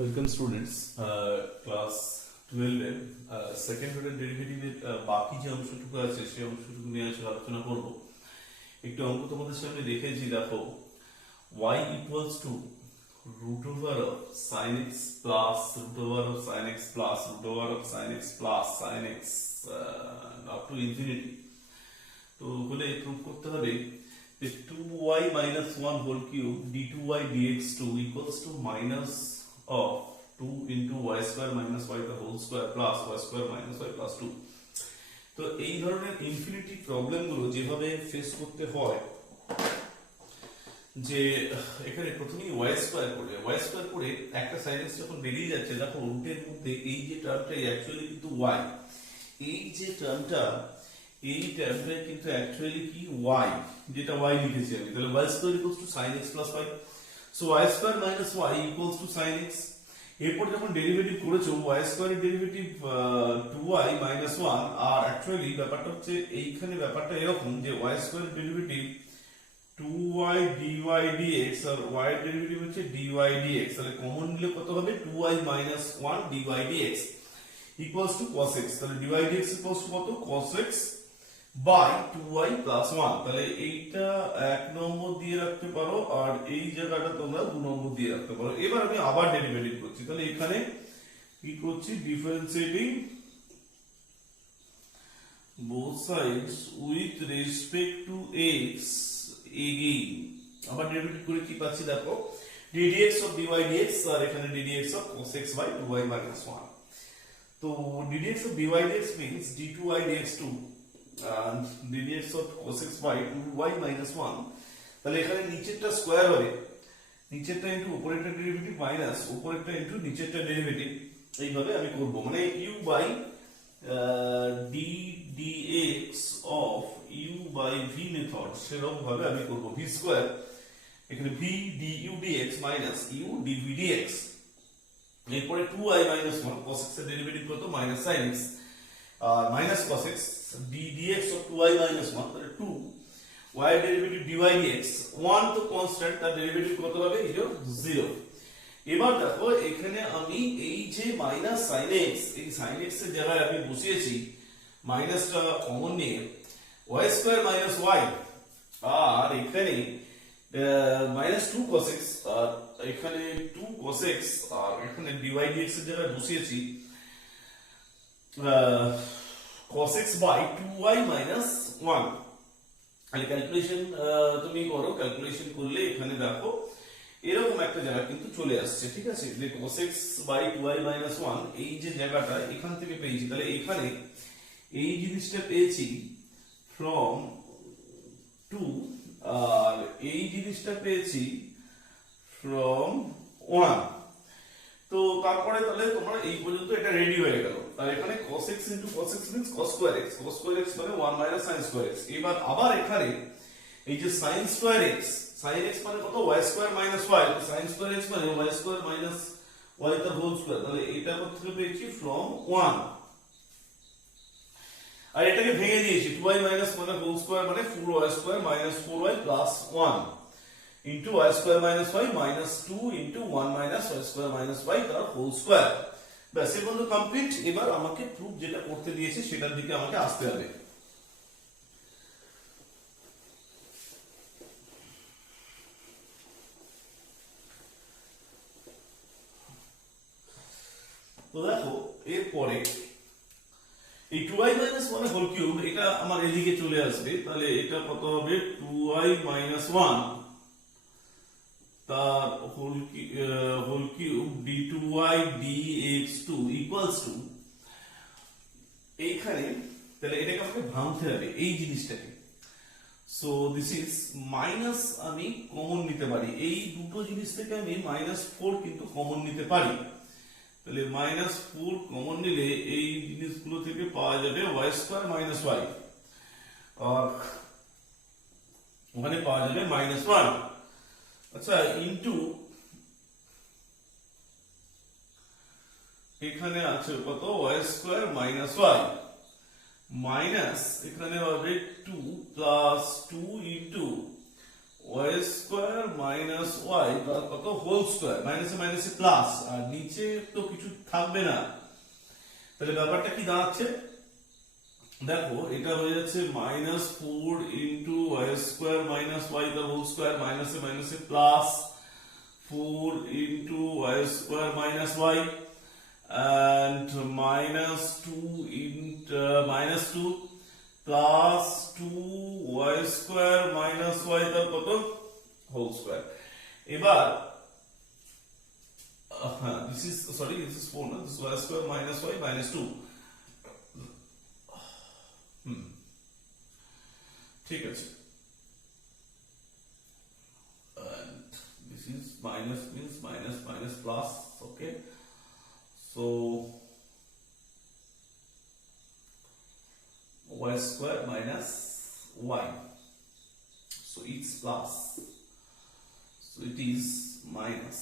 Welcome students class 12 এর second order ডেরিভেটিভের বাকি যে অংশটুকু আছে সেই অংশটুকু নিয়ে আজকে আলোচনা করব। একটু অঙ্ক তোমাদের সামনে রেখেছি, দেখো y equals to root over of sin x plus root over of sin x plus root over of sin x plus sin x up to infinity। তো বলে প্রুভ করতে হবে যে 2y minus 1 whole cube d2y dx2 equals to minus of 2 into y square minus y the whole square plus y square minus y plus 2। তো এই ধরনের infinity problem গুলো যেভাবে ফেস করতে হয়, যে এখানে প্রথমেই y স্কয়ার করে একটা সাইন এক্স যখন বেরিয়ে যাচ্ছে, দেখো রুটের মধ্যে এই যে টার্মটা অ্যাকচুয়ালি কিন্তু y, এই যে টার্মটা এই টার্মটা কিন্তু অ্যাকচুয়ালি কি y, যেটা y লিখেছি আমি, তাহলে y square equals two sin x plus y। So y square minus y equals to sin x। এরপর যখন ডেরিভেটিভ করেছো y স্কয়ার এর ডেরিভেটিভ 2y minus 1, আর অ্যাকচুয়ালি ব্যাপারটা হচ্ছে এইখানে ব্যাপারটা এরকম যে y স্কয়ার এর ডেরিভেটিভ 2y dy dx আর y এর ডেরিভেটিভ হচ্ছে dy dx, তাহলে কমন নিলে কত হবে 2y minus 1 dy dx equals to cos x। তাহলে dy dx equals to কত cos x by 2y plus 1। তাহলে এইটা 1 নম্বর দিয়ে রাখতে পারো আর এই জায়গাটা তোমরা 2 নম্বর দিয়ে রাখতে পারো। এবার আমি আবার ডেরিভেটিভ করছি, তাহলে এখানে কি করছি, differentiating both sides with respect to x again। আবার ডেরিভেটিভ করে কি পাচ্ছি, দেখো ddx of dy dx আর এখানে ddx of cos x by 2y minus 1। তো ddx of dy dx means d2y dx2 and ddx of cos x by 2y minus 1। তাহলে এখানে নিচেরটা স্কয়ার হবে, নিচেরটা ইনটু উপরেরটা ডেরিভেটিভ মাইনাস উপরেরটা ইনটু নিচেরটা ডেরিভেটিভ, এইভাবে আমি করব। মানে u by d dx of u by v method সেরকম ভাবে আমি করব। v স্কয়ার এখানে v du dx minus u dv dx, এরপরে 2y minus 1 cos x এর ডেরিভেটিভ কত minus sin x R minus cos x d dx of 2y minus 1, তাহলে 2 y এর ডেরিভেটিভ dy dx 1 তো কনস্ট্যান্ট, তার derivative কত হবে 0। এবার দেখো এখানে আমি এই যে মাইনাস sin x, এই sin x এর জায়গায় আমি বসিয়েছি মাইনাসটা কমন নিয়ে y স্কয়ার মাইনাস y, আর এখানে মাইনাস 2 cos x আর এখানে 2 cos x, আর এখানে dy dx এর জায়গায় বসিয়েছি cos x by 2y minus 1। তাহলে ক্যালকুলেশন তুমি করো, ক্যালকুলেশন করলে এখানে দেখো এরকম একটা জায়গা কিন্তু চলে আসছে, ঠিক আছে। যে cos x by 2y minus 1 এই যে জায়গাটা এখান থেকে পেয়েছি, তাহলে এখানে এই জিনিসটা পেয়েছি from 2 আর এই জিনিসটা পেয়েছি from 1। তো তারপরে তাহলে তোমরা এই পর্যন্ত এটা রেডি হয়ে গেল। আর এখানে cos x into cos x means cos square x, cos square x মানে 1 minus sin square x। এবার আবার এখানে এই যে sin square x, sin x মানে কত y square minus y, sin square x মানে y square minus y the whole square, তাহলে এটা কত থেকে পেয়েছি from 1। আর এটাকে ভেঙে দিয়েছি 2y minus 1 whole square মানে 4y square minus 4y plus 1 into y square minus y minus 2 into 1 minus y square minus y তার whole square। ব্যাস এই বন্ধু কমপ্লিট। এবার আমাকে প্রুফ যেটা করতে দিয়েছে সেটার দিকে আমাকে আসতে হবে। তো দেখো এরপরে এই 2y minus 1 হোল কিউব এটা আমার এদিকে চলে আসবে, তাহলে এটা কত হবে 2y minus 1 তার whole cube d2y dx2 equals to এইখানে, তাহলে এটাকে আমাকে ভাঙতে হবে এই জিনিসটাকে। সো দিস ইজ মাইনাস, আমি কমন নিতে পারি এই দুটো জিনিস থেকে, আমি -4 কিন্তু কমন নিতে পারি। তাহলে -4 কমন নিলে এই জিনিসগুলো থেকে পাওয়া যাবে y স্কয়ার মাইনাস y, আর ওখানে পাওয়া যাবে -1। আচ্ছা ইনটু এখানে আছে কত y square minus y minus এখানে হবে 2 plus 2 into y square minus y কত হোল স্কয়ার, মাইনাসে মাইনাসে প্লাস, আর নিচে তো কিছু থাকবে না, তাহলে ব্যাপারটা কি দাঁড়াচ্ছে দেখো, এটা হয়ে যাচ্ছে minus 4 into y square minus y তার হোল স্কোয়ার, মাইনাসে মাইনাসে plus 4 into y square minus y, and minus 2 into minus 2 plus 2 y square minus y তার কত whole square। এবার this is 4 না, this is y square minus y minus 2, ঠিক আছে, minus means minus minus plus, okay, so y square minus y, so it's plus, so it is minus,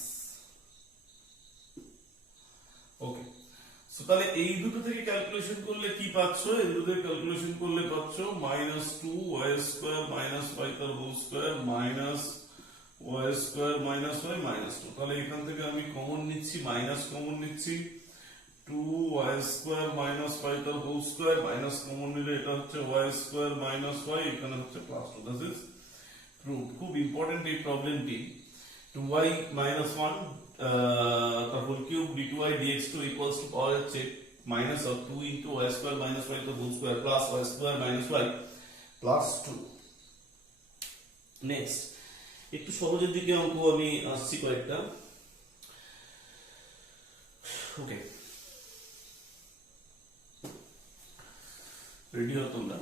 okay, so তাহলে এই দুটো থেকে calculation করলে কি পাচ্ছ, এই দুটো থেকে ক্যালকুলেশন করলে পাচ্ছ minus 2 y square minus y তার whole square minus y square minus y minus 2, তাহলে এখান থেকে আমি কমন নিচ্ছি, মাইনাস কমন নিচ্ছি, 2y square minus y তার হোল স্কয়ার, মাইনাস কমন নিলে এটা হচ্ছে y square minus y, এখানে হচ্ছে প্লাস 2, দিস ইজ প্রুভ। খুব ইম্পর্টেন্ট এই প্রবলেমটি। 2y minus 1 তার whole cube d2y dx2 equals to পাওয়া যাচ্ছে minus of 2 into y square minus y তার whole square plus y square minus y plus 2। Next একটু সহজের দিকে অঙ্ক আমি আসছি কয়েকটা, ওকে, রেডি হও তোমরা।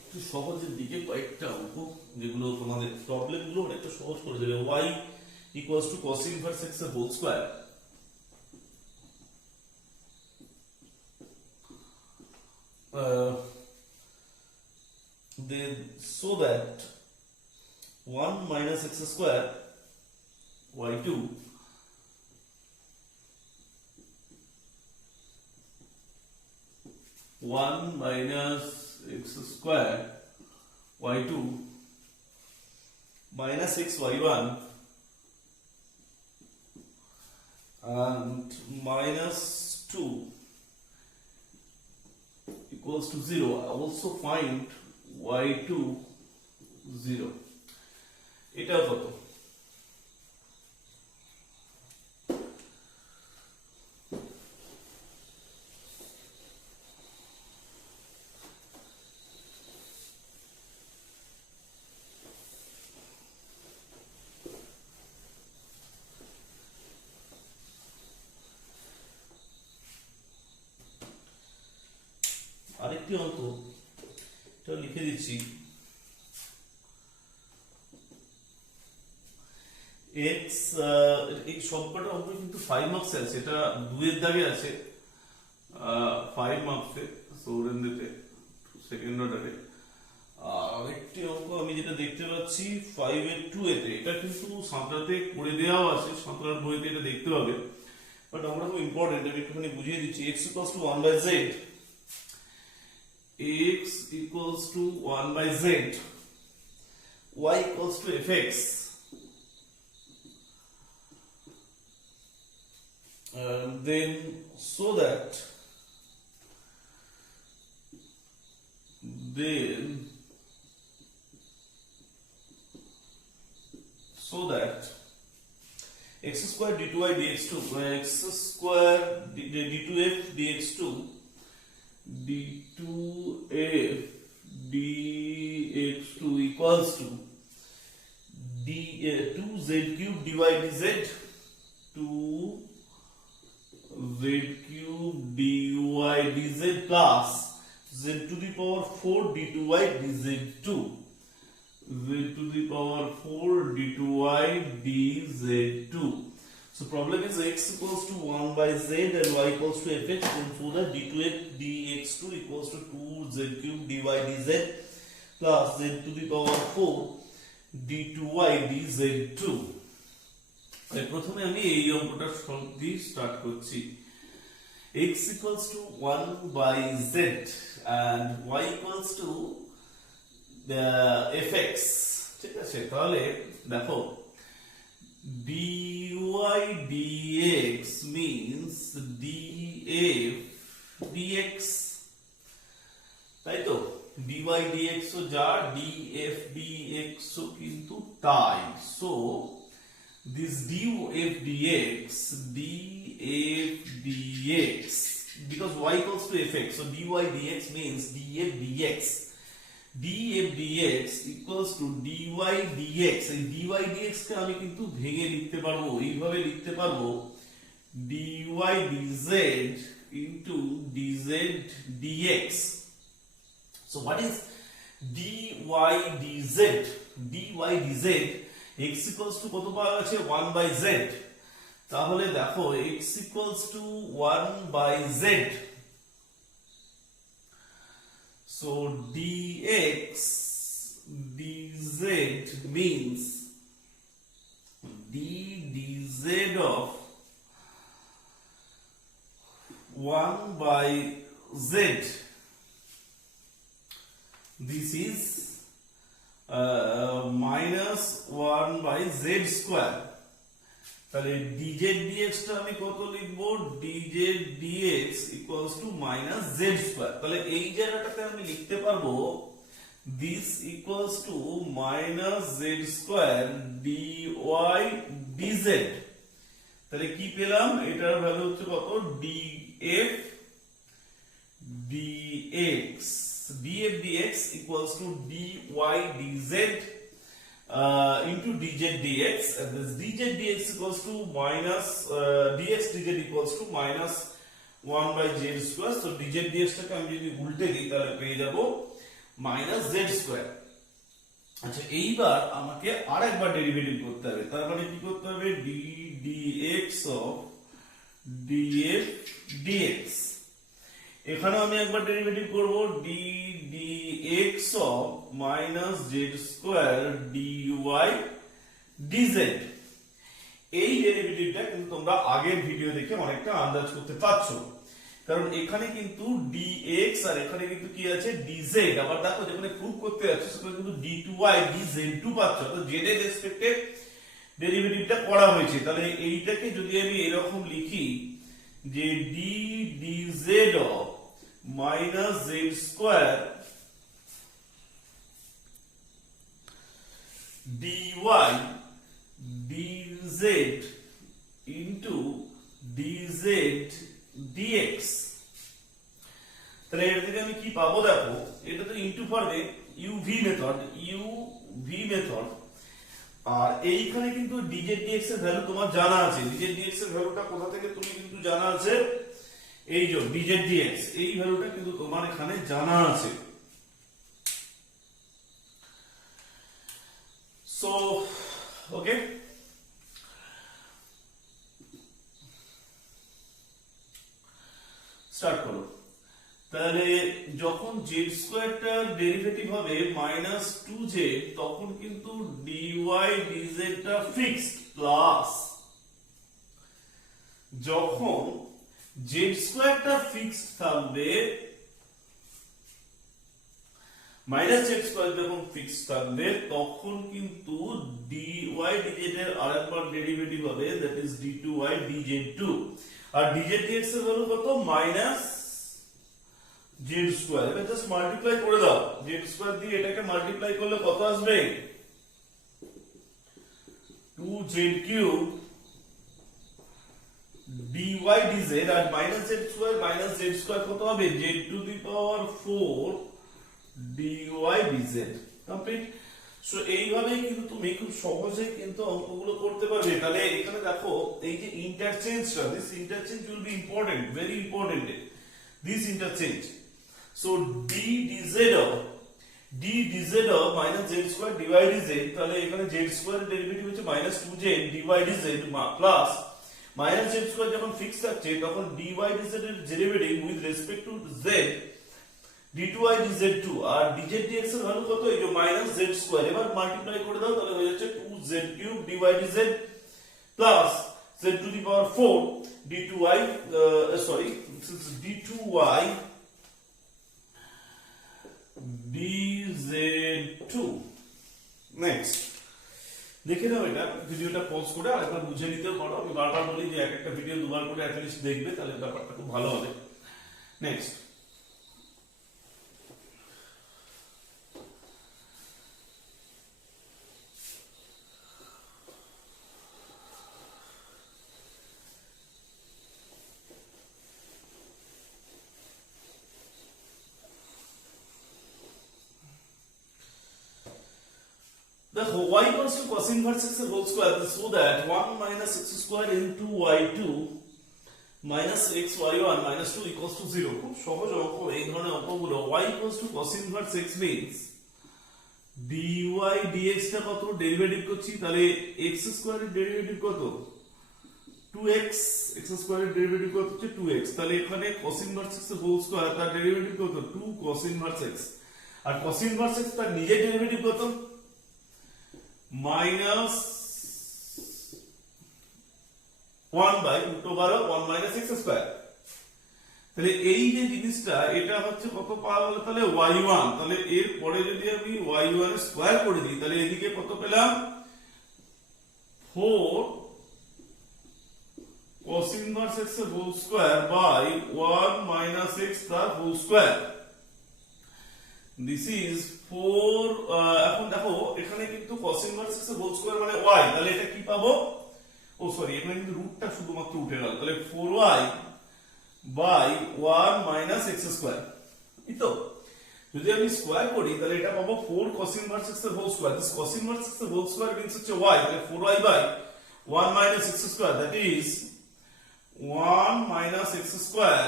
একটু সহজের দিকে কয়েকটা অঙ্ক যেগুলো তোমাদের প্রবলেম গুলো অনেকটা সহজ করে দেবে। y equals to cos inverse x এর whole square, then so that 1 minus x square y2 1 minus x square y2 minus x y1 and minus 2 equals to 0. I also find y2 0. এটা কত? আরেকটি অঙ্ক, এটা লিখে দিচ্ছি, x এই সবকটা অঙ্ক কিন্তু 5 মার্কস আছে, এটা 2 এর দাগে আছে 5 মার্কসে, সো রেন্ডেতে সেকেন্ড অর্ডারে। আরেকটি অঙ্ক আমি যেটা দেখতে পাচ্ছি 5 এর 2 এতে, এটা কিন্তু সাঁতরাতে করে দেওয়া আছে, সাঁতরার বইতে এটা দেখতে হবে, বাট আমরা খুব ইম্পর্টেন্ট, আমি একটুখানি বুঝিয়ে দিচ্ছি। x equals to 1 by z, x equals to 1 by z, y equals to fx, then so that x square d2y dx2 x square d2f dx2 d2f dx2 equals to 2z cube dy dz, 2z cube dy dz plus z to the power 4 d2y dz2, z to the power 4 d2y dz2. So problem is x equals to 1 by z and y equals to fx, and so that d2f dx2 equals to 2z cube dy dz plus z to the power 4 d2y dz2. প্রথমে আমি এই অঙ্কটার দিয়ে start করছি। x equals to 1 by z and y equals to the fx, ঠিক আছে? তাহলে দেখো dy dx means df dx, তাই তো dy dx ও যা df dx ও কিন্তু তাই। So this df dx because y equals to fx, so dy dx means df dx equals to dy dx। এই dy dx কে আমি কিন্তু ভেঙে লিখতে পারবো, এইভাবে লিখতে পারবো dy dz into dz dx। So what is dy dz? dy dz x equals to কত পাওয়া গেছে 1 by z, তাহলে দেখো x equals to 1 by z, so dx dz means d dz of 1 by z, this is minus 1 by z square। তাহলে dz dx টা আমি কত লিখবো, dz dx equals to minus z square। তাহলে এই জায়গাটাতে আমি লিখতে পারবো this equals to minus z square dy dz। তাহলে কি পেলাম, এটার ভ্যালু হচ্ছে কত df dx, df dx equals to dy dz into dz dx, and this dz dx equals to minus dx dz equals to minus 1 by z square। so dz dx টাকে আমি যদি উল্টে দিই তাহলে পেয়ে যাব minus z square। আচ্ছা এইবার আমাকে আরেকবার ডেরিভেটিভ করতে হবে, তার মানে কি করতে হবে d dx of df dx, এখানে আমি একবার ডেরিভেটিভ করব d dx of minus z square dy dz। এই ডেরিভেটিভটা কিন্তু তোমরা আগের ভিডিও দেখে অনেকটা আন্দাজ করতে পারছো, কারণ এখানে কিন্তু dx আর এখানে কিন্তু কি আছে dz, আবার দেখো যেখানে প্রুভ করতে যাচ্ছে সেখানে কিন্তু d2y dz2 পাচ্ছ, তো z এর রেসপেক্টে ডেরিভেটিভটা করা হয়েছে। তাহলে এইটাকে যদি আমি এরকম লিখি যে d dz of minus z square dy dz into dz dx, তাহলে এর থেকে আমি কি পাবো দেখো, এটা তো ইনটু পারবে uv মেথড, আর এইখানে কিন্তু dz dx এর ভ্যালু তোমার জানা আছে, dz dx এর ভ্যালুটা কোথা থেকে তুমি কিন্তু জানা আছে, এই যে dz dx এই ভ্যালুটা কিন্তু তোমার এখানে জানা আছে। সো ওকে, স্টার্ট করো। তাহলে যখন z স্কয়ারটার ডেরিভেটিভ হবে মাইনাস 2z, তখন কিন্তু dy dz টা ফিক্সড, প্লাস যখন z স্কয়ারটা ফিক্সড থাকবে, মাইনাস z স্কয়ার যখন ফিক্সড থাকবে তখন কিন্তু dy dz এর আরেকবার ডেরিভেটিভ হবে, দ্যাট ইজ d2y dz2, আর dz dx এর ভ্যালু কত মাইনাস z স্কয়ার। এটা জাস্ট মাল্টিপ্লাই করে দাও, z স্কয়ার দিয়ে এটাকে মাল্টিপ্লাই করলে কত আসবে 2z কিউব dy dz, আর মাইনাস z স্কয়ার কত হবে z to the power 4 dy dz complete. So এইভাবেই কিন্তু তুমি খুব সহজেই কিন্তু অঙ্কগুলো করতে পারবে। তাহলে এখানে দেখো এই যে ইন্টারচেঞ্জটা, this interchange will be important, very important this interchange. So d dz of minus z square dy dz, তাহলে এখানে z স্কয়ার ডেরিভেটিভ হচ্ছে minus 2z dy dz প্লাস minus z স্কয়ার যখন ফিক্স থাকছে তখন dy dz এর derivative with respect to z d2y dz2, আর dz dx এর ভ্যালু কত, এই যে মাইনাস z স্কয়ার, এবার মাল্টিপ্লাই করে দাও তাহলে হয়ে যাচ্ছে 2z cube dy dz plus z to the power 4 d2y d2y dz2। Next দেখে নাও, এটা ভিডিওটা পজ করে আরেকবার বুঝে নিতেও পারো। আমি বারবার বলি যে এক একটা ভিডিও দুবার করে অ্যাটলিস্ট দেখবে, তাহলে ব্যাপারটা খুব ভালো হবে। নেক্সট, দেখো y equals to cos inverse x এর whole square, so that 1 minus x square into y2 minus xy1 minus 2 equals to 0। খুব সহজ অঙ্ক এই ধরনের অঙ্কগুলো। y equals to cos inverse x means dy dx টা কত, ডেরিভেটিভ করছি, তাহলে x স্কয়ার এর ডেরিভেটিভ কত 2x, x স্কয়ার এর ডেরিভেটিভ কত হচ্ছে 2x, তাহলে এখানে cos inverse x এর হোল স্কয়ার তার ডেরিভেটিভ কত 2 cos inverse x, আর cos inverse x তার নিজের ডেরিভেটিভ কত minus 1 by √1 minus x square. তাহলে এই যে জিনিসটা এটা হচ্ছে কত পাওয়া গেল, তাহলে y1, তাহলে এর পরে যদি আমি y1 এর স্কয়ার করে দিই, তাহলে এদিকে কত পেলাম 4 cos inverse x এর whole square by 1 minus x তার হোল স্কয়ার। This is 4। এখন দেখো এখানে কিন্তু cos inverse x এর হোল স্কয়ার মানে y, তাহলে এটা কি পাবো, ও সরি এখানে কিন্তু রুটটা শুধুমাত্র উঠে গেল, তাহলে 4y by 1 minus x square. এই তো যদি আমি স্কয়ার করি তাহলে এটা পাবো 4 cos inverse x এর whole square. This cos inverse x এর হোল স্কয়ার মিন্স হচ্ছে y, তাহলে 4y by 1 minus x square, that is 1 minus x square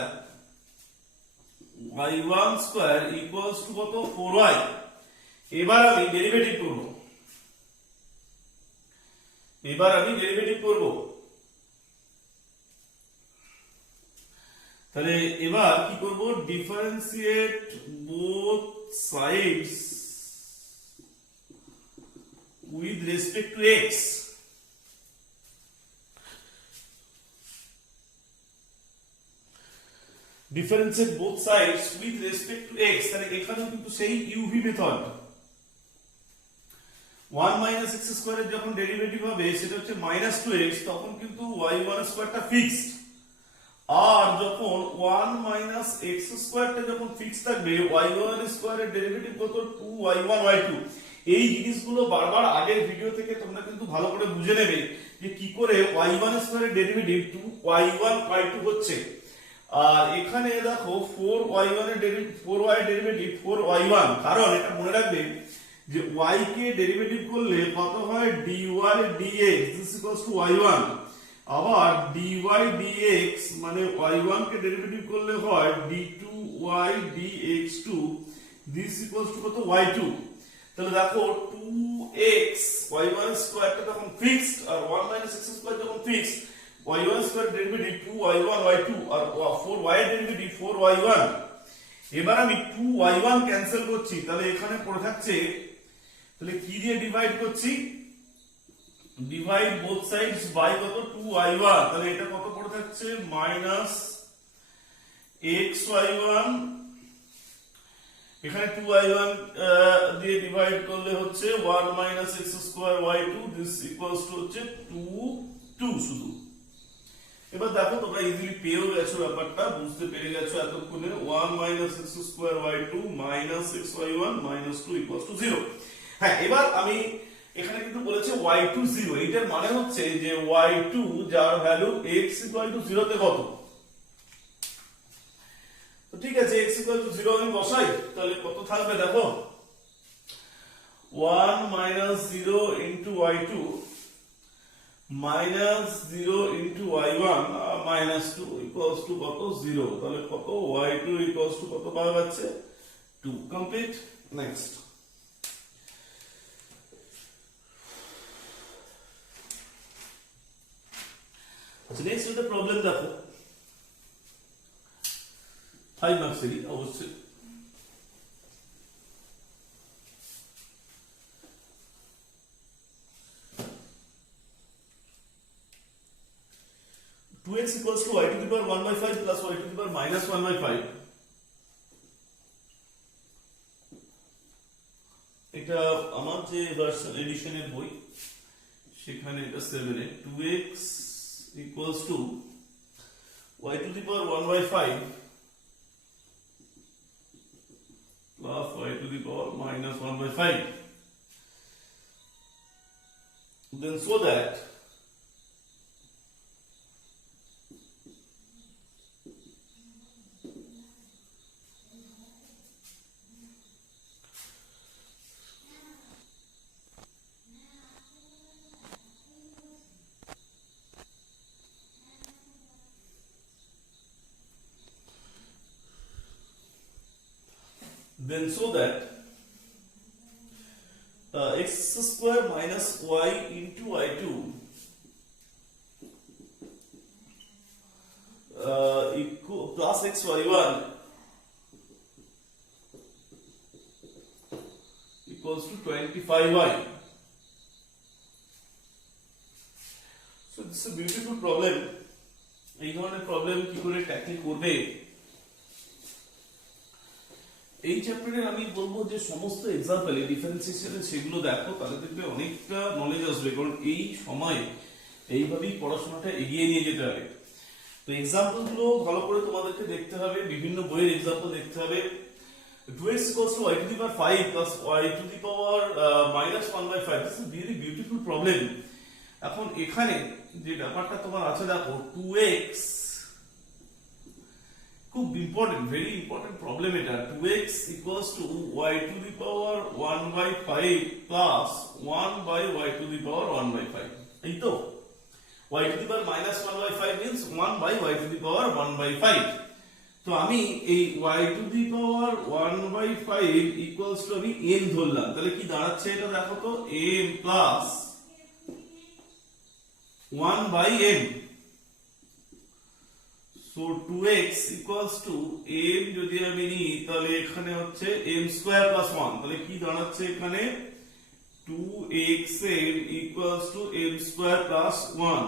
y1 square equals to কত 4y। এবার আমি ডেরিভেটিভ করব, তাহলে এবার কি করব, differentiate both sides with respect two x। Differentiate both sides with respect two x, তাহলে এখানেও কিন্তু সেই ইউভি মেথড। 1 মাইনাস x স্কয়ারের যখন ডেরিভেটিভ হবে সেটা হচ্ছে মাইনাস 2x, তখন কিন্তু y1 স্কয়ারটা ফিক্সড, আর যখন 1 মাইনাস x স্কয়ারটা যখন ফিক্সড থাকবে y1 স্কয়ারের ডেরিভেটিভ কত 2y1 y2। এই জিনিসগুলো বারবার আগের ভিডিও থেকে তোমরা কিন্তু ভালো করে বুঝে নেবে যে কি করে y1 স্কয়ারের ডেরিভেটিভ 2y1 y2 হচ্ছে। আর এখানে দেখো 4y1 এর ডেরিভেটিভ 4y এর ডেরিভেটিভ 4y1, কারণ এটা মনে রাখবে যে y কে ডেরিভেটিভ করলে কত হয় dy dx this equals to y1, আবার dy dx মানে y1 কে ডেরিভেটিভ করলে হয় d2y dx2 this equals to কত y2। তাহলে দেখো 2x y1 স্কয়ারটা তখন ফিক্সড আর 1 মাইনাস x স্কয়ার যখন fixed, y1 square derivative 2y1 y2 আর 4y এর ডেরিভেটিভ 4y1। এবার আমি 2y1 ক্যান্সেল করছি, তাহলে এখানে পড়ে থাকছে, তাহলে কি দিয়ে ডিভাইড করছি, ডিভাইড বোথ সাইডস বাই কত 2y1, তাহলে এটা কত পড়ে থাকছে মাইনাস xy1, এখানে 2y1 দিয়ে ডিভাইড করলে হচ্ছে 1 minus x square y2 this equals two হচ্ছে 2 শুধু। এবার দেখো তোমরা ইজিলি পেয়েও গেছো, ব্যাপারটা বুঝতে পেরে গেছো এতক্ষণে। 1 minus x square y2 minus xy1 minus 2 equals to 0। হ্যাঁ, এবার আমি এখানে কিন্তু বলেছে y2 0, এটার মানে হচ্ছে যে y2 যার ভ্যালু x ইকুয়াল টু 0 তে কত, তো ঠিক আছে x ইকুয়াল টু 0 আমি বসাই, তাহলে কত থাকবে দেখো 1 minus 0 into y2 minus 0 into y1 minus 2 equals to কত 0, তাহলে কত y2 ইকুয়ালস টু কত পাওয়া যাচ্ছে 2। কমপ্লিট। নেক্সট, আচ্ছা নেক্সট একটা প্রবলেম দেখো, 5 মার্কসেরই অবশ্যই। x equals to y to the power 1 by 5 plus y to the power minus 1 by 5, এটা আমার যে ভার্সন এডিশনের বই সেখানে এটা 7 এ 2x equals to y to the power 1 by 5 plus y to the power minus 1 by 5. Then so that x square minus y into y2 plus xy1 equals to 25y. So this is a beautiful problem. এই ধরনের problem কি করে tackle করবে, এই চ্যাপ্টারে আমি বলবো যে সমস্ত এক্সাম্পল ডিফারেন্সিয়েশন সেগুলো দেখো, তাহলে দেখবে অনেকটা নলেজ আসবে। কারণ এই সময় এইভাবেই পড়াশোনাটা এগিয়ে নিয়ে যেতে হবে। তো এক্সাম্পল গুলো ভালো করে তোমাদেরকে দেখতে হবে, বিভিন্ন বইয়ের এক্সাম্পল দেখতে হবে। 2x equals to y to the power 5 plus y to the power minus 1 by 5. This is a very beautiful problem. এখন এখানে যে ব্যাপারটা তোমার আছে দেখো, 2x খুব ইম্পর্টেন্ট, ভেরি ইম্পর্টেন্ট প্রবলেম এটা। 2x equals to y to the power 1 by 5 plus 1 by y to the power 1 by 5. এই তো y to the power minus 1 by 5 means 1 by y to the power 1 by 5. তো আমি এই y to the power 1 by 5 equals to আমি m ধরলাম, তাহলে কি দাঁড়াচ্ছে এটা দেখো তো, m plus 1 by m. So 2x equals to m যদি আমি নিই তাহলে এখানে হচ্ছে m square plus 1, তাহলে কি দাঁড়াচ্ছে এখানে 2xm equals to m square plus 1,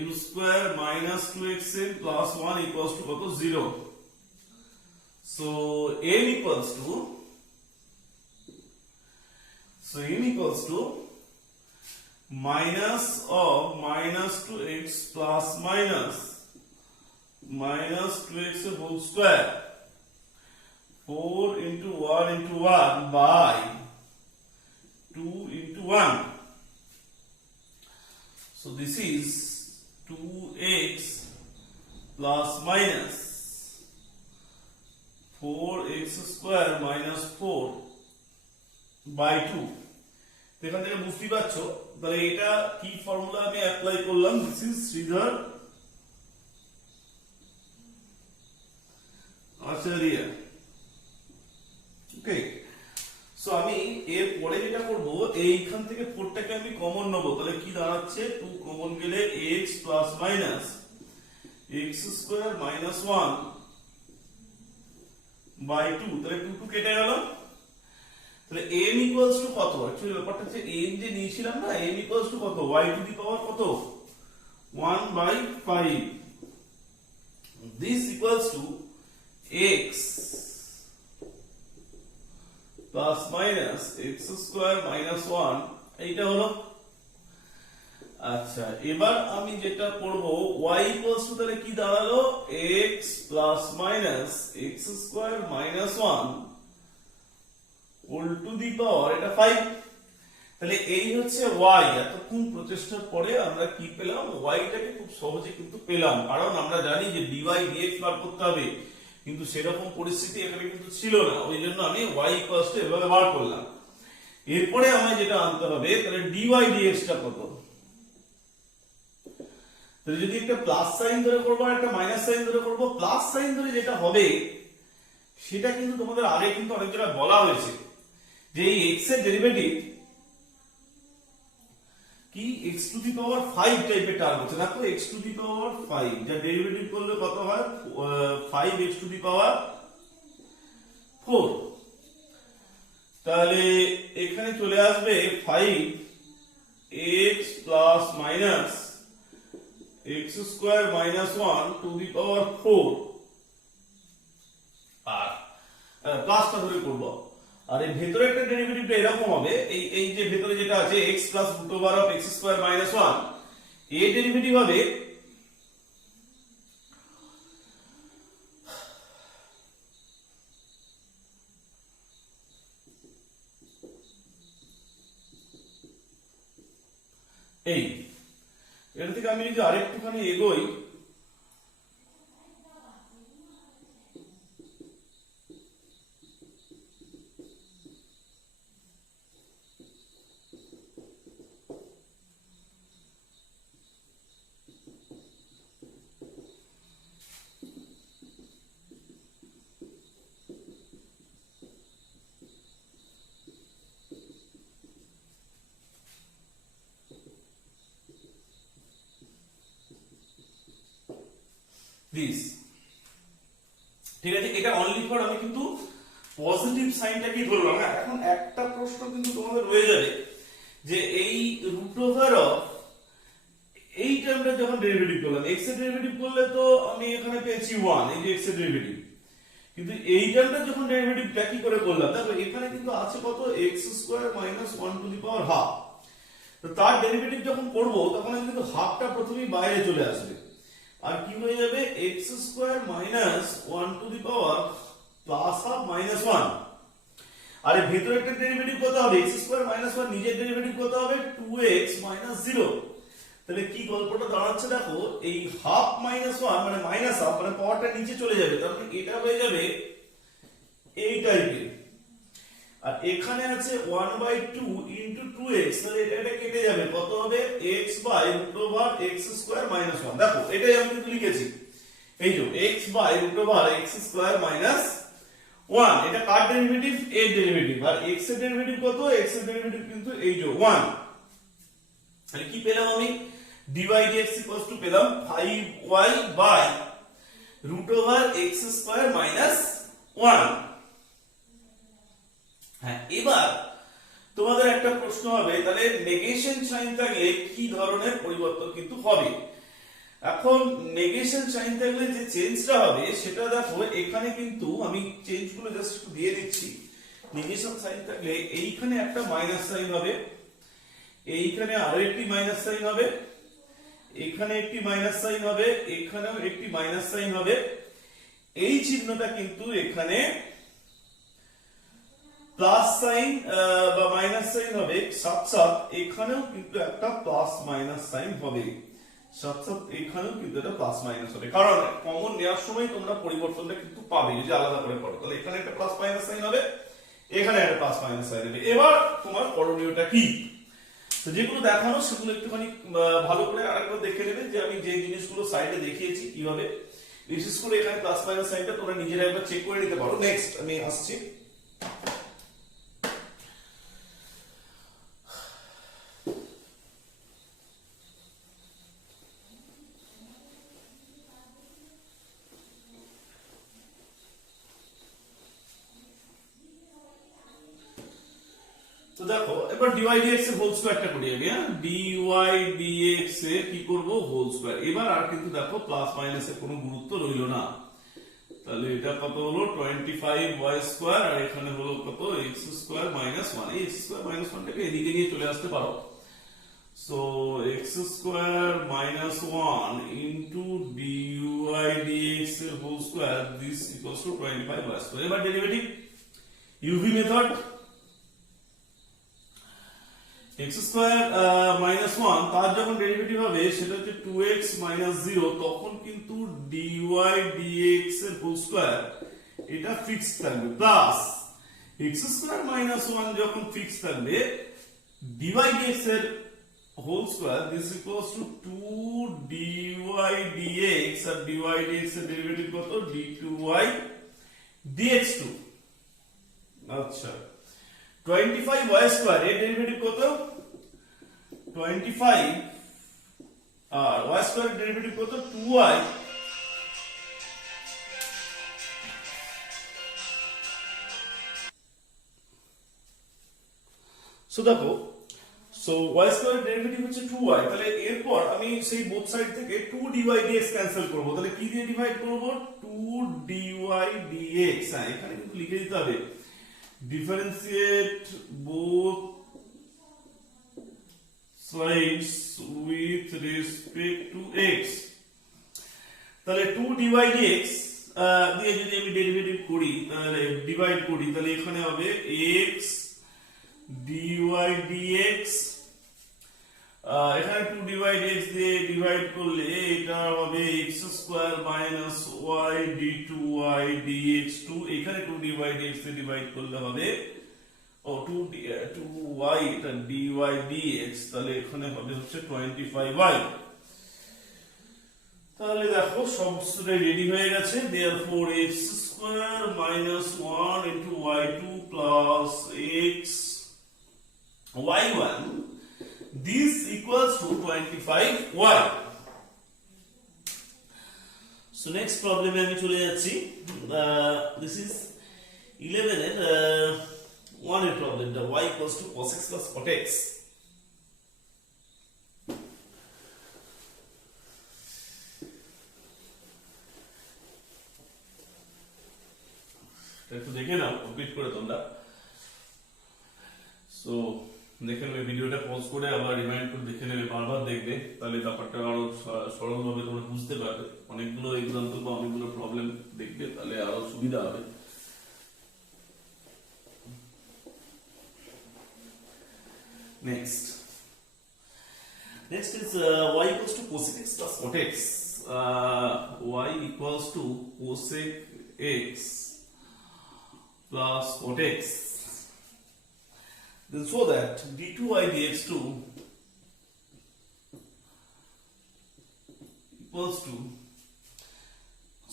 m square minus 2xm plus 1 equals to কত 0. So m equals to minus of minus 2x plus minus 2x whole square 4 into 1 into 1 by 2 into 1. So this is 2x plus minus 4x square minus 4 by 2. এখান থেকে বুঝতে পারছো তাহলে এটা কি formula আমি apply করলাম, this is Sridhar Acharya. Okay, so আমি এর পরে যেটা করব, এইখান থেকে 4টাকে আমি কমন নেব, তাহলে কি দাঁড়াচ্ছে 2 কমন গেলে x plus minus x square minus 1 by 2, তাহলে 2 কেটে গেল। তাহলে m ইকুয়ালস টু কত, অ্যাকচুয়ালি ব্যাপারটা হচ্ছে m যে নিয়েছিলাম না, m ইকুয়ালস টু কত, y টু দি পাওয়ার কত 1 by 5, this equals to x plus minus x square minus 1, এইটা হলো। আচ্ছা, এবার আমি যেটা করব y ইকুয়ালস টু তাহলে কি দাঁড়ালো x plus minus x square minus 1 whole to the power এটা 5। তাহলে এই হচ্ছে y। এতক্ষণ প্রচেষ্টার পরে আমরা কি পেলাম, y টাকে খুব সহজে কিন্তু পেলাম, কারণ আমরা জানি যে dy dx বার করতে হবে, কিন্তু সেরকম পরিস্থিতি এখানে কিন্তু ছিল না, ওই জন্য আমি y ইকুয়ালস টু এভাবে বার করলাম। এরপরে আমায় যেটা আনতে হবে, তাহলে dy dx টা কত, তাহলে যদি একটা প্লাস সাইন ধরে করব আর একটা মাইনাস সাইন ধরে করব, প্লাস সাইন ধরে যেটা হবে সেটা কিন্তু তোমাদের আগে কিন্তু অনেক জায়গায় বলা হয়েছে যে এই x এর ডেরিভেটিভ কি x টু দি পাওয়ার 5 টাইপের টার্ম হচ্ছে, দেখো x টু দি পাওয়ার 5 যা ডেরিভেটিভ করলে কত হয় 5x টু দি পাওয়ার 4। তাহলে এখানে চলে আসবে 5x plus minus x square minus 1 to the power 4, আর প্লাসটা ধরে করব, আর এই ভেতরে একটা ডেরিভেটিভটা এরকম হবে, এই যে ভেতরে যেটা আছে x plus root over of x square minus 1, এর ডেরিভেটিভ হবে এই, এর থেকে আমি যদি আরেকটুখানি এগোই, দিস, ঠিক আছে, এটা অনলি ফর আমি কিন্তু পজিটিভ সাইনটাকেই ধরলাম। এখন একটা প্রশ্ন কিন্তু তোমাদের রয়ে যাবে যে এই রুট ওভার অফ এই টার্মটা যখন ডেরিভেটিভ করলাম, x এর ডেরিভেটিভ করলে তো আমি এখানে পেয়েছি 1, এই যে x এর ডেরিভেটিভ, কিন্তু এই টার্মটা যখন ডেরিভেটিভটা কি করে করলাম, দেখো এখানে কিন্তু আছে কত x square minus 1 to the power half. তো তার ডেরিভেটিভ যখন করব তখন কিন্তু হাফটা প্রথমেই বাইরে চলে আসবে, আর কি হয়ে যাবে x square minus 1 to the power plus half minus 1। আর এর ভিতরে একটা ডেরিভেটিভ কত হবে, x স্কয়ার মাইনাস 1 নিজের ডেরিভেটিভ কত হবে 2x মাইনাস 0। তাহলে কি গল্পটা দাঁড়াচ্ছে দেখো, এই হাফ মাইনাস 1 মানে মাইনাস হাফ মানে পাওয়ারটা নিচে চলে যাবে, তার মানে এটা হয়ে যাবে এই টাইপের। আর এখানে আছে 1/2 ইনটু 2x, তাহলে এটা কেটে যাবে, কত হবে x by root over x square minus 1। দেখো এটাই আমি কিন্তু লিখেছি, এই যে x by root over x square minus 1, এটা কার ডেরিভেটিভ, এর ডেরিভেটিভ। আর x এর ডেরিভেটিভ কত, x এর ডেরিভেটিভ কিন্তু এই যে 1। তাহলে কি পেলাম আমি, dy dx পেলাম 5y by root over x square minus 1। হ্যাঁ, এবার তোমাদের একটা প্রশ্ন হবে, তাহলে নেগেশন সাইন থাকলে কি ধরনের পরিবর্তন কিন্তু হবে। এখন নেগেশন সাইন থাকলে যে চেঞ্জটা হবে সেটা দেখো, এখানে কিন্তু আমি চেঞ্জগুলো জাস্ট একটু দিয়ে দিচ্ছি। নেগেশন সাইন থাকলে এইখানে একটা মাইনাস সাইন হবে, এইখানে আরো একটি মাইনাস সাইন হবে, এখানে একটি মাইনাস সাইন হবে, এখানেও একটি মাইনাস সাইন হবে। এই চিহ্নটা কিন্তু এখানে প্লাস সাইন বা মাইনাস সাইন হবে, সাথে সাথে এখানেও কিন্তু একটা প্লাস মাইনাস সাইন হবে, সাথে সাথে এখানেও কিন্তু একটা প্লাস মাইনাস হবে, কারণ কমন নেওয়ার সময় তোমরা পরিবর্তনটা কিন্তু পাবে যদি আলাদা করে পড়ো। তাহলে এখানে একটা প্লাস মাইনাস সাইন হবে, এখানে একটা প্লাস মাইনাস সাইন হবে। এবার তোমার করণীয়টা কি, তো যেগুলো দেখানো সেগুলো একটুখানি ভালো করে আরেকবার দেখে নেবে, যে আমি যে জিনিসগুলো সাইডে দেখিয়েছি কিভাবে, বিশেষ করে এখানে প্লাস মাইনাস সাইনটা তোমরা নিজেরা একবার চেক করে নিতে পারো। নেক্সট আমি আসছি, তো দেখো এবার dy dx এর হোল স্কয়ারটা করি আমি। dy dx এ কি করব, হোল স্কয়ার। এবার আর কিন্তু দেখো প্লাস মাইনাস এর কোনো গুরুত্ব রইল না, তাহলে এটা কত হলো 25y স্কয়ার, আর এখানে হলো কত x স্কয়ার মাইনাস 1। এই x স্কয়ার মাইনাস 1 টাকে এদিকে নিয়ে চলে আসতে পারো, so x square minus 1 into dy dx এর whole square, this equals to 25y square. এবার derivative uv method, x square minus 1 তার যখন ডেরিভেটিভ হবে সেটা হচ্ছে 2x মাইনাস 0, তখন কিন্তু dy dx এর হোল স্কয়ার এটা ফিক্সড থাকবে, প্লাস x স্কয়ার মাইনাস 1 যখন ফিক্সড থাকবে dy dx এর whole square, this equals to 2 dy dx, আর dy dx এর ডেরিভেটিভ কত d2y dx2। আচ্ছা, 25y স্কয়ার এর ডেরিভেটিভ কত 25, আর y স্কয়ার এর ডেরিভেটিভ কত 2y। সো দেখো, সো y স্কয়ার এর ডেরিভেটিভ হচ্ছে 2y, তাহলে এরপর আমি সেই বোথ সাইড থেকে 2 dy dx ক্যান্সেল করব, তাহলে কি দিয়ে ডিভাইড করব 2 dy dx। হ্যাঁ, এখানে কিন্তু লিখে দিতে হবে differentiate both sides with respect to x, তাহলে 2 dy dx দিয়ে যদি আমি ডেরিভেটিভ করি, তাহলে ডিভাইড করি, তাহলে এখানে হবে x dy dx, এখানে 2 dy dx দিয়ে ডিভাইড করলে এটা হবে x square minus y d2y dx2, এখানে 2 dy dx দিয়ে ডিভাইড করলে হবে 2y এটা dy dx, তাহলে এখানে হবে হচ্ছে 25y। তাহলে দেখো সমস্ত রেডি হয়ে গেছে। therefore x square minus 1 into y2 plus x y1, this equals to 25y। so next problem এ আমি চলে যাচ্ছি, this is 11 এর 1 এর প্রবলেমটা, y equals to cos x plus cot x। একটু দেখে নাও কমপ্লিট করে তোমরা। সো দেখে নেবে, ভিডিওটা পজ করে আবার রিমাইন্ড করে দেখে নেবে, বারবার দেখবে, তাহলে ব্যাপারটা আরো সরলভাবে তোমরা বুঝতে পারবে। অনেকগুলো এক্সাম্পল বা অনেকগুলো প্রবলেম দেখবে, তাহলে আরো সুবিধা হবে। Next is y equals to cosec x plus cot x. Y equals to cosec x plus cot x. Then so that d2y dx2 equals to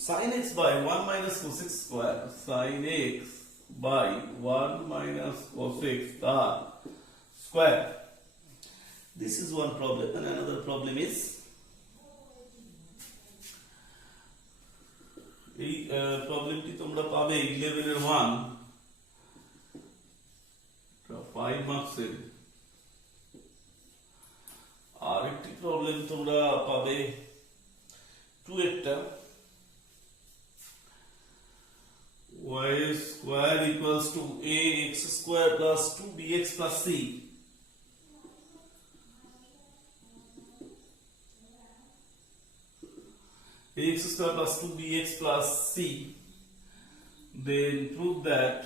sin x by 1 minus cos x square, sin x by 1 minus cos x square. This is one problem, and another problem is এই প্রবলেমটি তোমরা পাবে 11 এর 1, 5 মার্কসের। আর একটি problem তোমরা পাবে 2 এরটা, y square equals to ax square plus 2bx plus c। ax square plus 2bx plus c, then prove that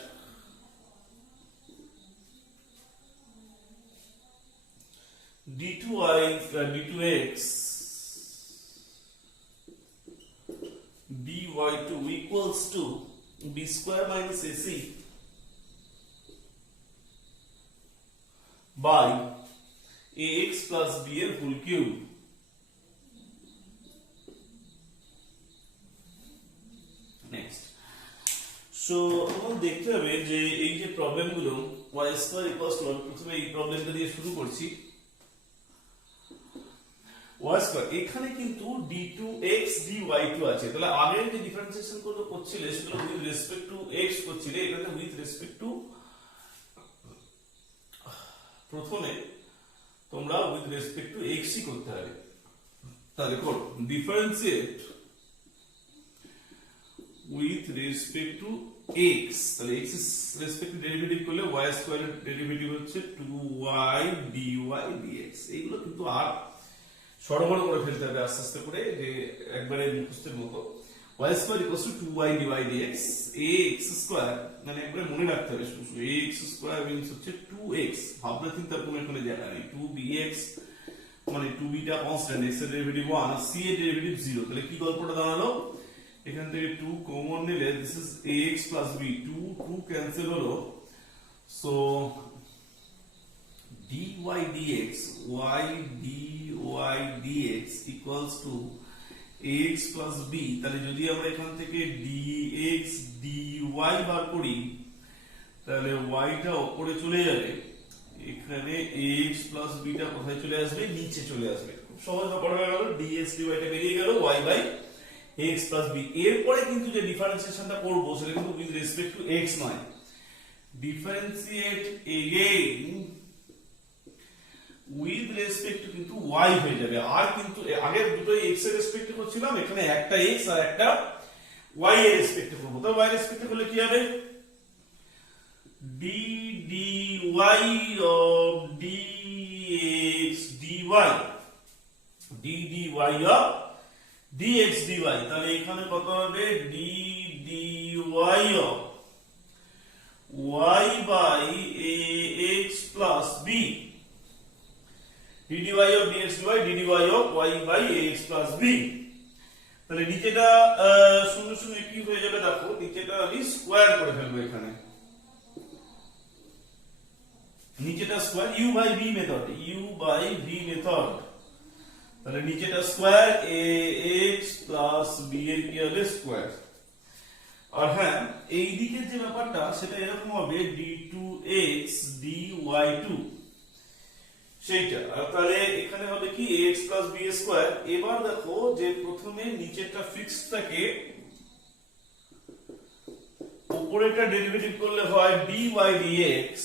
d2y d2x dy2 equals to b square minus ac by ax plus b এর whole cube। Next, so তোমাদের দেখতে হবে যে এই যে প্রবলেমগুলো y square equals two, প্রথমে এই প্রবলেমটা দিয়ে শুরু করছি। y স্কয়ার এখানে কিন্তু d2x dy2 আছে, তাহলে আগের যে ডিফারেন্সিয়েশন গুলো করছিলে সেগুলো উইথ রেসপেক্ট টু x করছিলে, এখানে উইথ রেসপেক্ট টু, প্রথমে তোমরা উইথ রেসপেক্ট টু x ই করতে হবে। তাহলে করো differentiate with respect to x, তাহলে x এর রেসপেক্ট টু ডেরিভেটিভ করলে y স্কয়ার এর ডেরিভেটিভ হচ্ছে 2y dy dx। এইগুলো কিন্তু আর সরবরাহ করে ফেলতে হবে আস্তে আস্তে করে, যে একবারে মুখস্থের মতো। y square equals two 2y dy dx, ax square মানে একবারে মনে রাখতে হবে, শুধু ax স্কয়ার মিন্স হচ্ছে 2x, ভাবনা চিন্তার কোনো এখানে জায়গা নেই। 2bx মানে 2b টা কনস্ট্যান্ট, x এর ডেরিভেটিভ 1 আর c এর ডেরিভেটিভ 0, তাহলে কি গল্পটা দাঁড়ালো, এখান থেকে 2 কমন নিলে this is ax plus b, 2 cancel হলো, so dy dx y dy dx equals to ax plus b। তাহলে যদি আমরা এখান থেকে dx dy বার করি, তাহলে y টা উপরে চলে যাবে, এখানে ax plus b টা কোথায় চলে আসবে, নিচে চলে আসবে। খুব সহজ ব্যাপার হয়ে গেল, dx dy টা বেরিয়ে গেল, y by x plus b। এরপরে কিন্তু যে ডিফারেন্সিয়েশনটা করব সেটা কিন্তু উইথ রেসপেক্ট টু x নয়, differentiate again with respect two কিন্তু y হয়ে যাবে। আর কিন্তু আগের দুটোই x এর রেসপেক্টে করছিলাম, এখানে একটা x আর একটা y এর রেসপেক্টে করব। তো y এর রেসপেক্টে করলে কি হবে, d dy of dx dy d dy of dx dy, তাহলে এখানে কত হবে d dy of y by ax plus b, d dy of dx dy d dy of y by ax plus b। তাহলে নিচেটা শূন্য শূন্য কি হয়ে যাবে দেখো, নিচেটা আমি স্কয়ার করে ফেলবো, এখানে নিচেটা square u by v method, u by v method, তাহলে নিচেটা স্কয়ার ax plus b এর কি হবে স্কয়ার। আর হ্যাঁ এই দিকের যে ব্যাপারটা সেটা এরকম হবে d2x dy2 সেইটা। আর তাহলে এখানে হবে কি ax plus b স্কয়ার। এবার দেখো যে প্রথমে নিচেরটা ফিক্সড থাকে, উপরেরটা ডেরিভেটিভ করলে হয় dy dx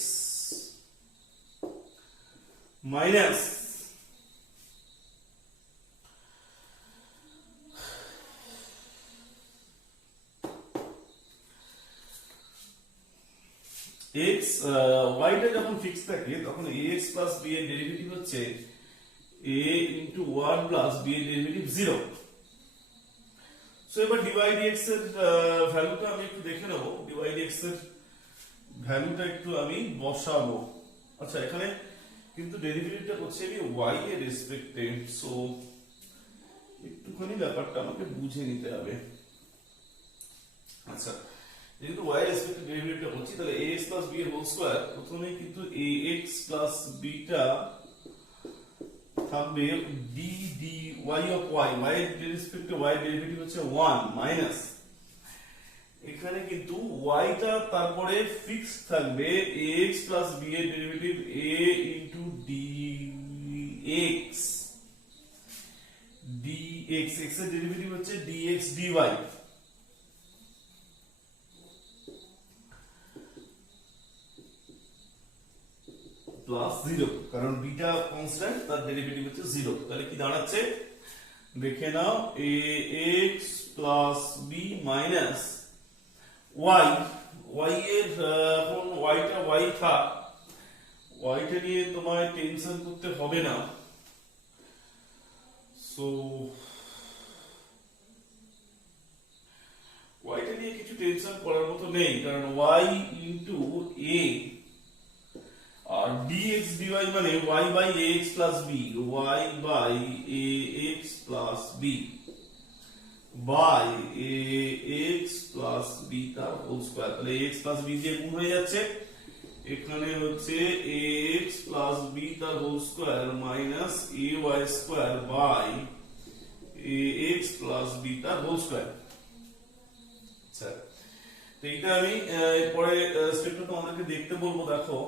minus x y টা যখন ফিক্স থাকে তখন ax plus b এর ডেরিভেটিভ হচ্ছে a into 1 plus b এর ডেরিভেটিভ 0। সো এবার dy dx এর ভ্যালুটা আমি একটু দেখে নেব, dy dx এর ভ্যালুটা একটু আমি বসাবো। আচ্ছা এখানে কিন্তু ডেরিভেটিভটা করছি আমি y এর রেসপেক্টে, সো একটুখানি ব্যাপারটা আমাকে বুঝে নিতে হবে। আচ্ছা যেহেতু y এর রেসপেক্টে ডেরিভেটিভটা করছি, তাহলে ax plus b এর হোল স্কয়ার, প্রথমে কিন্তু ax plus b টা থাকবে d dy of y, y এর রেসপেক্টে y এর ডেরিভেটিভ হচ্ছে 1 মাইনাস এখানে কিন্তু y টা তারপরে ফিক্স থাকবে ax plus b এর derivative a into dx dx, x এর ডেরিভেটিভ হচ্ছে dx dy প্লাস 0, কারণ বিটা কনস্ট্যান্ট তার ডেরিভেটিভ হচ্ছে 0। তাহলে কি দাঁড়াচ্ছে দেখে নাও, ax plus b minus y, y এর এখন y টা y থাক, y টা নিয়ে তোমায় টেনশন করতে হবে না। সো y টা নিয়ে কিছু টেনশন করার মতো নেই, কারণ y into a আর dx dy মানে y by ax plus b, y by ax plus b by ax plus b তার হোল স্কয়ার। তাহলে ax plus b দিয়ে গুণ হয়ে যাচ্ছে, এখানে হচ্ছে ax plus b তার whole square minus ay square by ax plus b তার হোল স্কয়ার। আচ্ছা তো এটা আমি পরে স্টেপটা তোমাদেরকে দেখতে বলবো। দেখো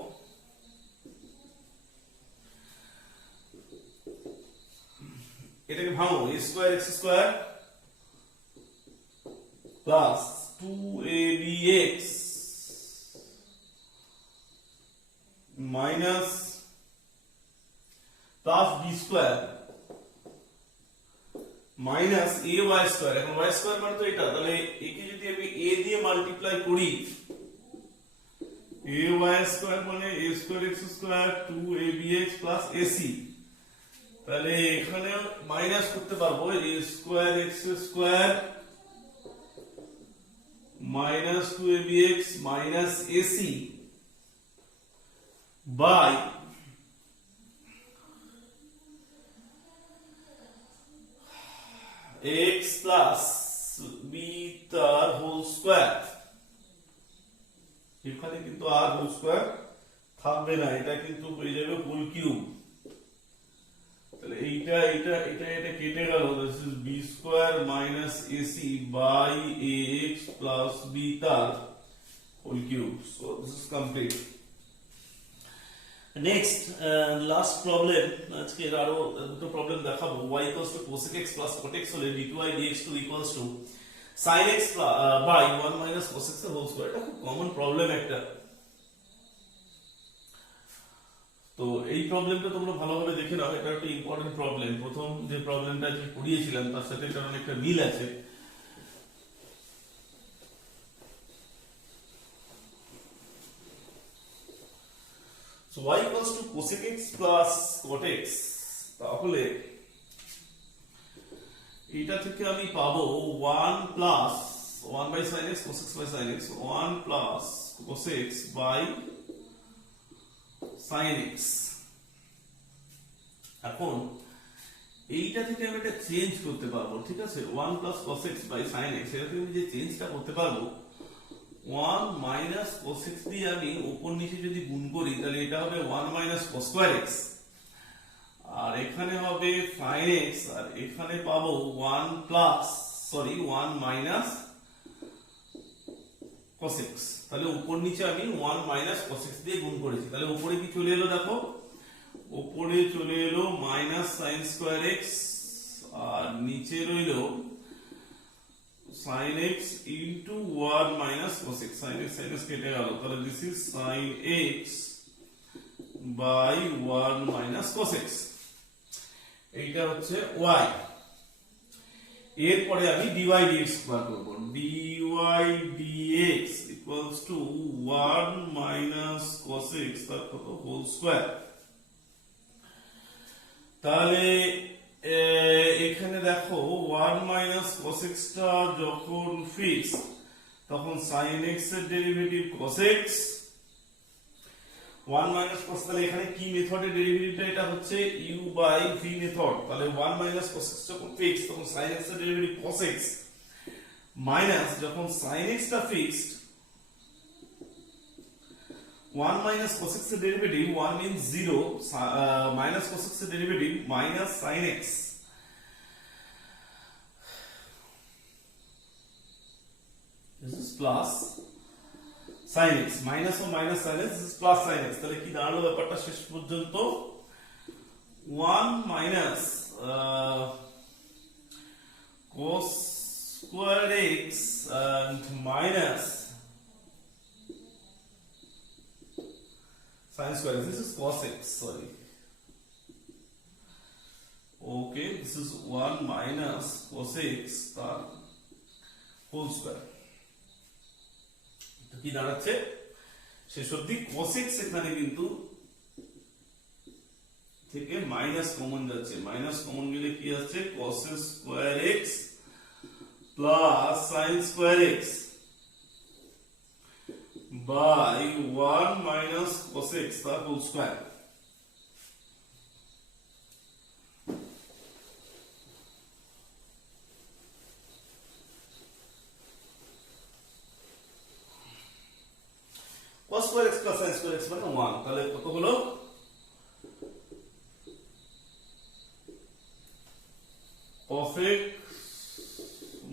এটাকে ভাঙো, a square x square plus 2abx minus plus b square minus ay square. এখন y স্কয়ার মানে তো এটা, তাহলে একে যদি আমি a দিয়ে মাল্টিপ্লাই করি, ay স্কয়ার মানে a square x square 2abx plus ac, তাহলে এখানে মাইনাস করতে পারবো a square x square minus 2abx minus ac by x plus b তার হোল স্কয়ার। এখানে কিন্তু আর হোল স্কয়ার থাকবে না, এটা কিন্তু হয়ে যাবে হোল কিউব। তাহলে এইটা এটা এটা এটা কেটে গেল, this is b square minus ac by ax plus b তার whole cube. So this is complete. Next last problem, আজকে আরো দুটো প্রবলেম দেখাবো। y equals to cosec x plus cot x হলে d2y dx2 equals to sin x by 1 minus cos x এর whole square. এটা খুব common problem একটা। তো এই প্রবলেমটা তোমরা ভালোভাবে দেখে নাও, এটা একটা ইম্পর্টেন্ট প্রবলেম। প্রথম যে প্রবলেমটা যে পড়িয়েছিলাম তার সাথে এটার অনেকটা মিল আছে। So y equals to cosec x plus cot x, তাহলে এটা থেকে আমি পাবো 1 plus 1 by sin x cos x by sin x, 1 plus cos x by sin x। এখন এইটা থেকে আমি এটা চেঞ্জ করতে পারবো, ঠিক আছে, 1 plus cos x by sin x, এটা থেকে আমি যে চেঞ্জটা করতে পারবো 1 মাইনাস cos x দিয়ে আমি উপর নিচে যদি গুণ করি তাহলে এটা হবে 1 মাইনাস cos স্কয়ার x, আর এখানে হবে sin x, আর এখানে পাবো 1 মাইনাস cos x। তাহলে উপর নিচে আমি 1 মাইনাস cos x দিয়ে গুণ করেছি, তাহলে উপরে কি চলে এলো দেখো, উপরে চলে এলো মাইনাস sin স্কয়ার x, আর নিচে রইলো sin x into 1 minus cos x, sin x কেটে গেল, তাহলে this is sin x by 1 minus cos x, এইটা হচ্ছে y। এরপরে আমি dy dx বার করব, dy dx equals to 1 minus cos x তার কত হোল স্কয়ার। তাহলে এখানে দেখো 1 মাইনাস cos x টা যখন ফিক্স তখন sin x এর derivative cos x, 1 minus cos, তাহলে এখানে কি মেথডের ডেরিভেটিভটা, এটা হচ্ছে u বাই v মেথড। তাহলে 1 মাইনাস cos x যখন ফিক্স তখন sin x এর ডেরিভেটিভ cos x, মাইনাস যখন sin x টা ফিক্সড 1 minus cos x এর derivative 1 means 0, minus cos x এর derivative minus sin x, this is plus sin x, minus or minus sin x, this is plus sin x। তাহলে কি দাঁড়ালো ব্যাপারটা শেষ পর্যন্ত, 1 minus cos square x and minus sin square x, this is cos x, sorry, okay, this is 1 minus cos x তার whole square. তো কি দাঁড়াচ্ছে শেষ অবধি, cos x এখানে কিন্তু থেকে মাইনাস কমন যাচ্ছে, মাইনাস কমন গেলে কি আসছে, cos square x plus sin square x by 1 minus cos x the whole square। cos square x plus sin square x মানে 1, তাহলে কত হলো, cos x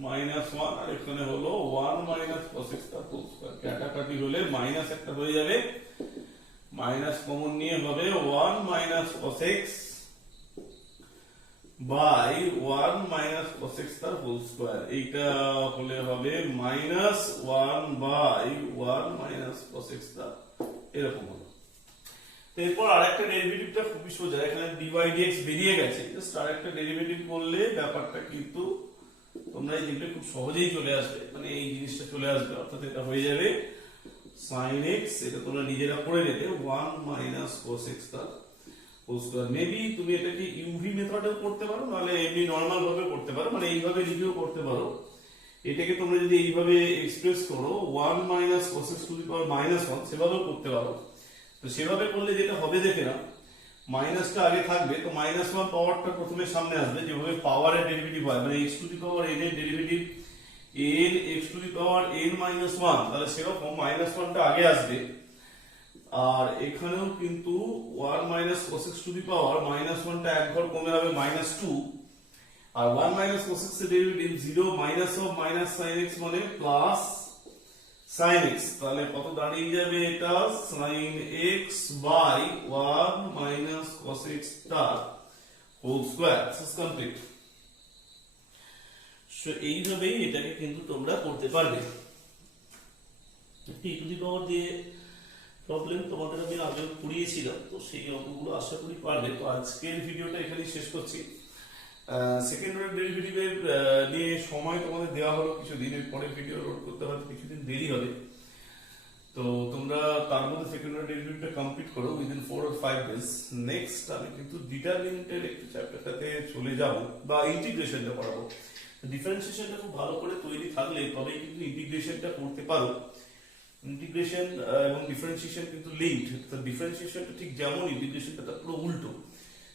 minus 1, আর এখানে হলো 1 minus cos x তার হোল স্কয়ার। কাটাকাটি হলে মাইনাস একটা হয়ে যাবে, মাইনাস কমন নিয়ে হবে 1 minus cos x by 1 minus cos x তার হোল স্কয়ার, এইটা হলে হবে minus 1 by 1 minus cos x তার, এরকম হলো। এরপর আরেকটা ডেরিভেটিভটা খুবই সোজা, এখানে dy dx বেরিয়ে গেছে, জাস্ট আরেকটা ডেরিভেটিভ করলে ব্যাপারটা কিন্তু তোমরা এই দেখলে খুব সহজেই চলে আসবে, মানে এই জিনিসটা চলে আসবে, অর্থাৎ এটা হয়ে যাবে sin x, এটা তোমরা নিজেরা করে নেবে 1 minus cos x তার হোল স্কয়ার। মেবি তুমি এটাকে ইউভি মেথডেও করতে পারো, নাহলে এমনি নরমাল ভাবে করতে পারো, মানে এইভাবে লিখেও করতে পারো। এটাকে তোমরা যদি এইভাবে এক্সপ্রেস করো 1 minus cos x to the power -1, সেভাবেও করতে পারো। তো সেভাবে করলে যেটা হবে দেখে না, মাইনাসটা আগে থাকবে, তো -1 পাওয়ারটা প্রথমে সামনে আসবে, যেভাবে পাওয়ারের ডেরিভেটিভ হয়, মানে x to the power n এর derivative n x to the power n -1, তাহলে সেরকম -1 টা আগে আসবে। আর এখানেও কিন্তু 1 minus cos x to the power -1 টা এক ঘর কমে হবে -2, আর 1 minus cos x এর derivative 0 minus of minus sin x মানে প্লাস sin x, তাহলে কত দাঁড়িয়ে যাবে, এটা sin x by 1 minus cos x তার whole square. This is complete. So এইভাবেই এটাকে কিন্তু তোমরা করতে পারবে। টি টু দি পাওয়ার দিয়ে প্রবলেম তোমাদের আমি আগেও পড়িয়েছিলাম, তো সেই অঙ্কগুলো আশা করি পারবে। তো আজকের ভিডিওটা এখানেই শেষ করছি। সেকেন্ড অর্ডার ডেরিভেটিভের নিয়ে সময় তোমাদের দেওয়া হলো কিছুদিন, এর পরে ভিডিও লোড করতে হয়তো কিছুদিন দেরি হবে। তো তোমরা তার মধ্যে সেকেন্ড অর্ডার ডেরিভেটিভটা কমপ্লিট করো উইদিন 4 or 5 days। নেক্সট আমি কিন্তু ডিটারমিনেন্টের একটু চ্যাপ্টারটাতে চলে যাব বা ইন্টিগ্রেশনটা পড়াবো। ডিফারেন্সিয়েশনটা খুব ভালো করে তৈরি থাকলে তবেই কিন্তু ইন্টিগ্রেশনটা করতে পারো। ইন্টিগ্রেশন এবং ডিফারেন্সিয়েশন কিন্তু লিঙ্কড, তো ডিফারেন্সিয়েশনটা ঠিক যেমন ইন্টিগ্রেশনটা তার পুরো উল্টো।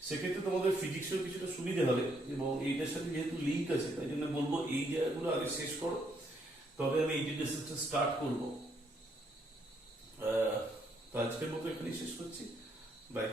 সেক্ষেত্রে তোমাদের ফিজিক্সের কিছুটা সুবিধা হবে এবং এইটার সাথে যেহেতু লিঙ্ক আছে তাই জন্য বলবো এই জায়গাগুলো আগে শেষ করো, তবে আমি ইন্টিগ্রেশনটা স্টার্ট করবো। তো আজকের মতো এখানেই শেষ করছি, বাই।